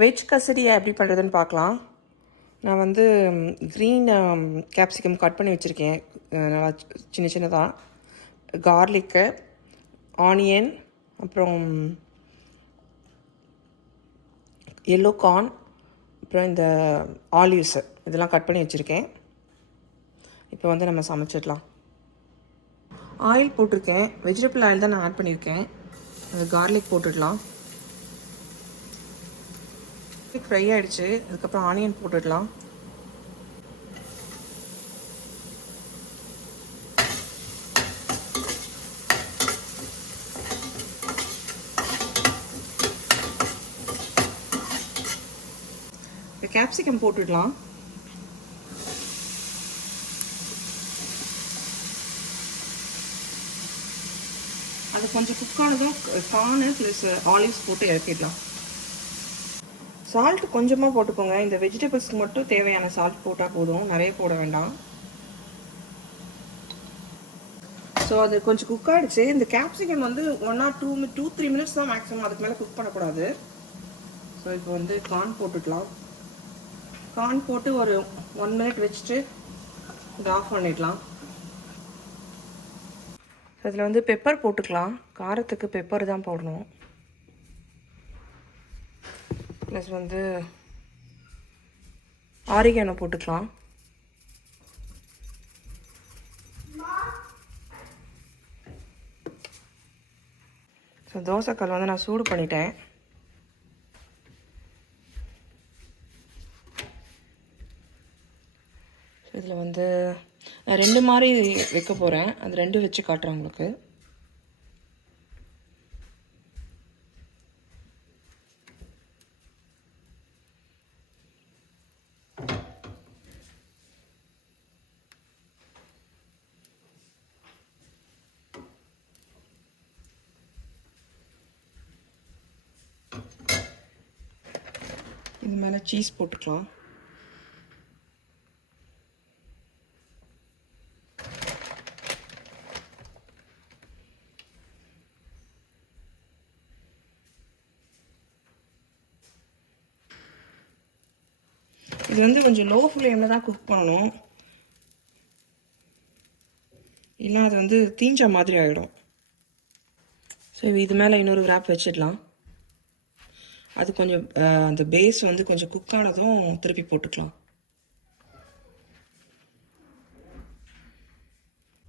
Veg கசரியா எப்படி பண்ணுறதுன்னு பார்க்கலாம். நான் வந்து க்ரீன் கேப்சிகம் கட் பண்ணி வச்சுருக்கேன், நல்லா சின்ன சின்னதாக. கார்லிக்கு, ஆனியன், அப்புறம் எல்லோ கார்ன், அப்புறம் இந்த ஆலிவ்ஸு இதெல்லாம் கட் பண்ணி வச்சுருக்கேன். இப்போ வந்து நம்ம சமைச்சிடலாம். ஆயில் போட்டிருக்கேன், வெஜிடபிள் ஆயில் தான் நான் ஆட் பண்ணியிருக்கேன். அது கார்லிக் போட்டுடலாம். ஃப்ரை ஆகிடுச்சு. அதுக்கப்புறம் ஆனியன் போட்டுடலாம். கேப்சிகம் போட்டுடலாம். அது கொஞ்சம் குக் ஆனதும் கார்னு ப்ளஸ் ஆலிவ்ஸ் போட்டு இறக்கிடலாம். சால்ட் கொஞ்சமாக போட்டுக்கோங்க. இந்த வெஜிடபிள்ஸ்க்கு மட்டும் தேவையான சால்ட் போட்டால் போதும், நிறைய போட வேண்டாம். ஸோ அது கொஞ்சம் குக் ஆகிடுச்சு. இந்த கேப்சிகம் வந்து 1 or 2-3 minutes தான் மேக்ஸிமம், அதுக்கு மேலே குக் பண்ணக்கூடாது. ஸோ இப்போ வந்து கார்ன் போட்டுக்கலாம். கார்ன் போட்டு ஒரு 1 minute வச்சுட்டு இதை ஆஃப் பண்ணிடலாம். அதில் வந்து பெப்பர் போட்டுக்கலாம். காரத்துக்கு பெப்பர் தான் போடணும். ப்ளஸ் வந்து ஆரிகானோ போட்டுக்கலாம். ஸோ தோசைக்கல் வந்து நான் சூடு பண்ணிட்டேன். ஸோ இதில் வந்து நான் 2 மாதிரி வைக்க போகிறேன். அது 2 வச்சு காட்டுறேன் உங்களுக்கு. இது மேலே சீஸ் போட்டுக்கலாம். இது வந்து கொஞ்சம் லோ ஃப்ளேமில் தான் குக் பண்ணணும், இல்லைனா அது வந்து தீஞ்ச மாதிரி ஆகிடும். ஸோ இது மேலே இன்னொரு wrap வச்சிடலாம். அது கொஞ்சம் அந்த பேஸ் வந்து கொஞ்சம் குக் ஆனதும் திருப்பி போட்டுக்கலாம்.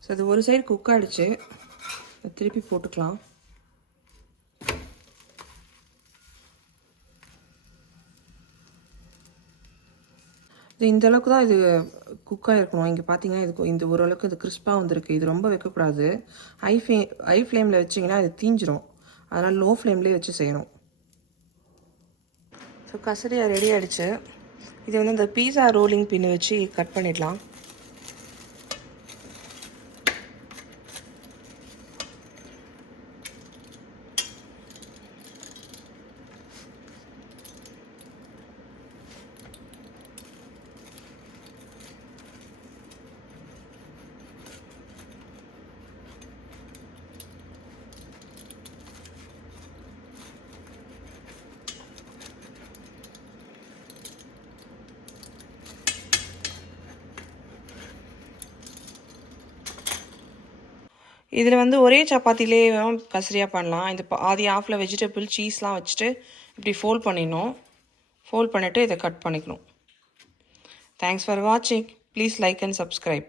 ஸோ அது ஒரு சைடு குக் ஆகிடுச்சு, திருப்பி போட்டுக்கலாம். இது இந்த அளவுக்கு தான் இது குக்காக இருக்கணும். இங்கே பார்த்தீங்கன்னா இது இந்த ஓரளவுக்கு இது கிறிஸ்பாக வந்திருக்கு. இது ரொம்ப வைக்கக்கூடாது. ஹை ஃப்ளேமில் வச்சிங்கன்னா இது தீஞ்சிரும். அதனால் லோ ஃப்ளேம்லேயே வச்சு செய்யணும். ஸோ கசரியா ரெடி ஆகிடுச்சு. இது வந்து இந்த பீஸா ரோலிங் பின்னு வச்சு கட் பண்ணிடலாம். இதில் வந்து ஒரே சப்பாத்திலே கசரியா பண்ணலாம். இந்த ஆதி ஆஃபில் வெஜிடபிள் சீஸ்லாம் வச்சுட்டு இப்படி ஃபோல்ட் பண்ணிடணும். ஃபோல்ட் பண்ணிவிட்டு இதை கட் பண்ணிக்கணும். தேங்க்ஸ் ஃபார் வாட்சிங். Please like and subscribe.